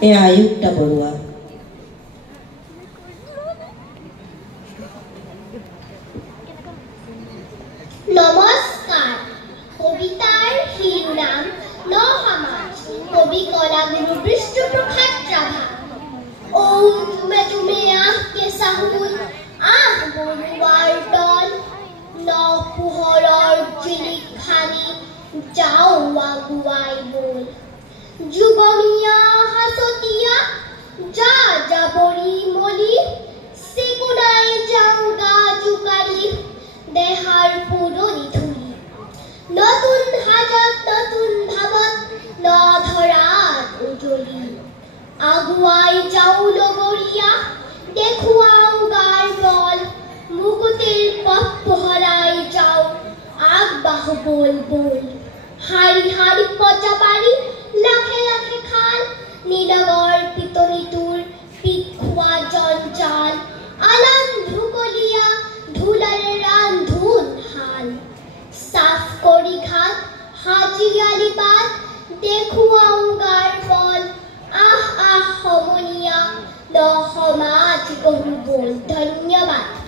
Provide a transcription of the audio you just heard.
আয়ুক্তা বৰুৱা। নমস্কাৰ। কবিতাৰ শিৰোনাম ন সমাজ। কবি কলাগুৰু বিষ্ণুপ্ৰসাদ ৰাভা। ঔ তুমে তুমে আহ কেঁচা সোণ, আহ বৰুৱাৰ দল, ন পোহৰৰ জিলিক সানি যাওঁ আগুৱাই বল। যুগমীয়া হাচতীয়া যা যাবৰি মলি, চেকুনাই যাওঁ গা জোকাৰি দেহাৰ পুৰণি ধূলি। নতুন সাজত নতুন ভাৱত নধৰাত উজলি, আগুৱাই যাওঁ লগৰীয়া দেখুৱাওঁ গাৰ বল। মুকুতিৰ পথ পোহৰাই যাওঁ আগবাঢ়ো বল বল। শাৰী শাৰী পজা পাৰি লাখে লাখে খাল, নিডগৰ পিটনিটোৰ পিক খোৱা জঞ্জাল। আলান ঢুকলীয়া ধূলাৰে ৰান্ধোন হাল, চাফ কৰি ঘাট সাজি আলিবাট দেখুৱাওঁ গাৰ বল। আহ আহ সমনীয়া ন সমাজ গঢ়ো বল। ধন্যবাদ।